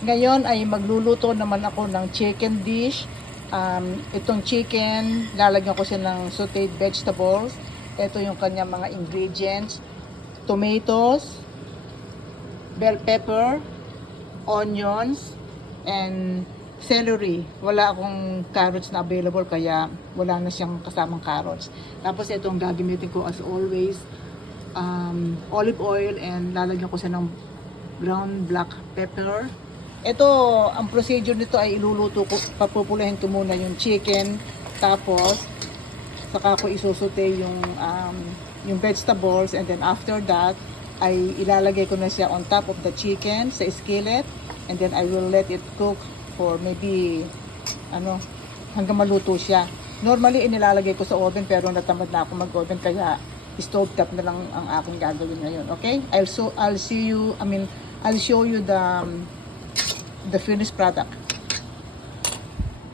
Ngayon ay magluluto naman ako ng chicken dish. Itong chicken, lalagyan ko siya ng sauteed vegetables. Ito yung kanyang mga ingredients. Tomatoes, bell pepper, onions, and celery. Wala akong carrots na available kaya wala na siyang kasamang carrots. Tapos itong gagamitin ko as always, olive oil, and lalagyan ko siya ng ground black pepper. Ito, ang procedure nito ay iluluto ko, papupulahin ko muna yung chicken, tapos saka ko isusute yung vegetables, and then after that ay ilalagay ko na siya on top of the chicken sa skillet, and then I will let it cook for maybe hanggang maluto siya. Normally inilalagay ko sa oven pero natamad na ako mag-oven kaya stove top na lang ang aking gagawin ngayon. Okay? I'll show you the finished product.